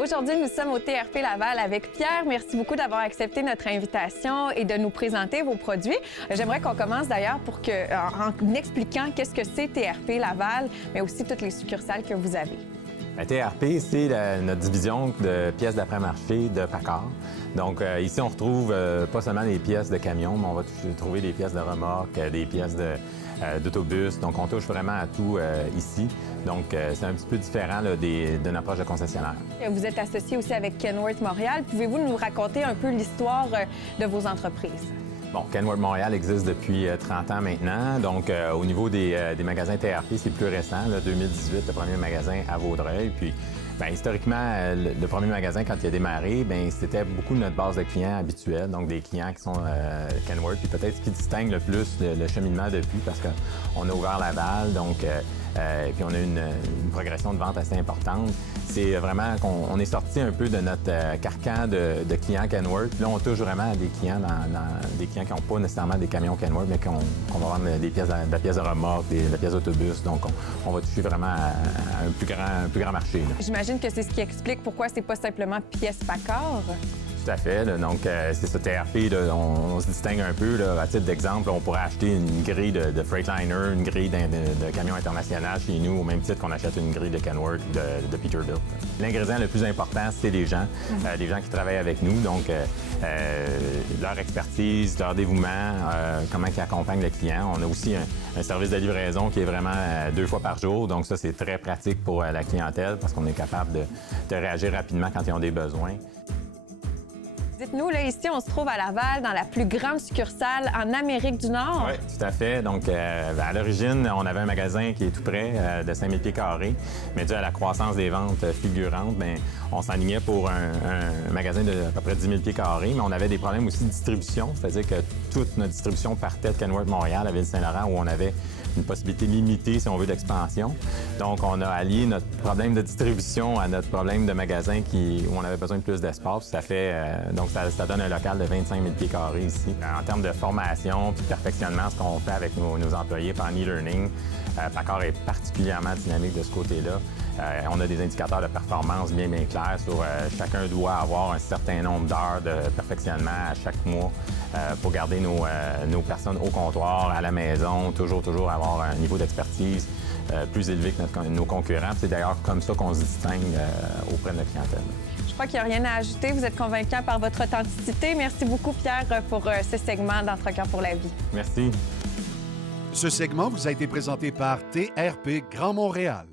Aujourd'hui, nous sommes au TRP Laval avec Pierre. Merci beaucoup d'avoir accepté notre invitation et de nous présenter vos produits. J'aimerais qu'on commence d'ailleurs en expliquant qu'est-ce que c'est TRP Laval, mais aussi toutes les succursales que vous avez. La TRP, c'est notre division de pièces d'après-marché de PACCAR. Donc ici, on retrouve pas seulement des pièces de camions, mais on va trouver des pièces de remorques, des pièces d'autobus. Donc on touche vraiment à tout ici. Donc c'est un petit peu différent là, d'une approche de concessionnaire. Vous êtes associé aussi avec Kenworth Montréal. Pouvez-vous nous raconter un peu l'histoire de vos entreprises? Bon, Kenworth Montréal existe depuis 30 ans maintenant. Donc, au niveau des magasins TRP, c'est plus récent, là, 2018, le premier magasin à Vaudreuil. Puis, bien, historiquement, le premier magasin, quand il a démarré, bien, c'était beaucoup de notre base de clients habituels, donc des clients qui sont Kenworth. Puis peut-être ce qui distingue le plus le cheminement depuis, parce qu'on a ouvert Laval, donc puis on a une progression de vente assez importante. C'est vraiment qu'on est sorti un peu de notre carcan de clients Kenworth. Puis là, on touche vraiment à des clients des clients qui n'ont pas nécessairement des camions Kenworth, mais qu'on va vendre des pièces de la pièce de remorque, de la pièce d'autobus. Donc, on va toucher vraiment à un plus grand marché. J'imagine que c'est ce qui explique pourquoi c'est pas simplement pièces PACCAR. Tout à fait. Là. Donc, c'est ça, TRP, là, on se distingue un peu. Là. À titre d'exemple, on pourrait acheter une grille de Freightliner, une grille de camion international chez nous, au même titre qu'on achète une grille de Kenworth de Peterbilt. L'ingrédient le plus important, c'est les gens qui travaillent avec nous. Donc, leur expertise, leur dévouement, comment ils accompagnent le client. On a aussi un service de livraison qui est vraiment 2 fois par jour. Donc, ça, c'est très pratique pour la clientèle parce qu'on est capable de réagir rapidement quand ils ont des besoins. Dites-nous, là, ici, on se trouve à Laval, dans la plus grande succursale en Amérique du Nord. Oui, tout à fait. Donc, à l'origine, on avait un magasin qui est tout près de 5000 pieds carrés, mais dû à la croissance des ventes fulgurantes, bien, on s'enlignait pour un magasin de à peu près 10 000 pieds carrés, mais on avait des problèmes aussi de distribution, c'est-à-dire que toute notre distribution partait de Kenworth Montréal à Ville-Saint-Laurent, où on avait une possibilité limitée, si on veut, d'expansion. Donc, on a allié notre problème de distribution à notre problème de magasin où on avait besoin de plus d'espace. Ça fait, donc, ça donne un local de 25 000 pieds carrés ici. En termes de formation puis de perfectionnement, ce qu'on fait avec nos employés par e-learning, PACCAR est particulièrement dynamique de ce côté-là. On a des indicateurs de performance bien clairs sur chacun doit avoir un certain nombre d'heures de perfectionnement à chaque mois pour garder nos personnes au comptoir, à la maison, toujours avoir un niveau d'expertise plus élevé que nos concurrents. C'est d'ailleurs comme ça qu'on se distingue auprès de notre clientèle. Je crois qu'il n'y a rien à ajouter. Vous êtes convaincant par votre authenticité. Merci beaucoup, Pierre, pour ce segment d'Entrecœur pour la vie. Merci. Ce segment vous a été présenté par TRP Grand Montréal.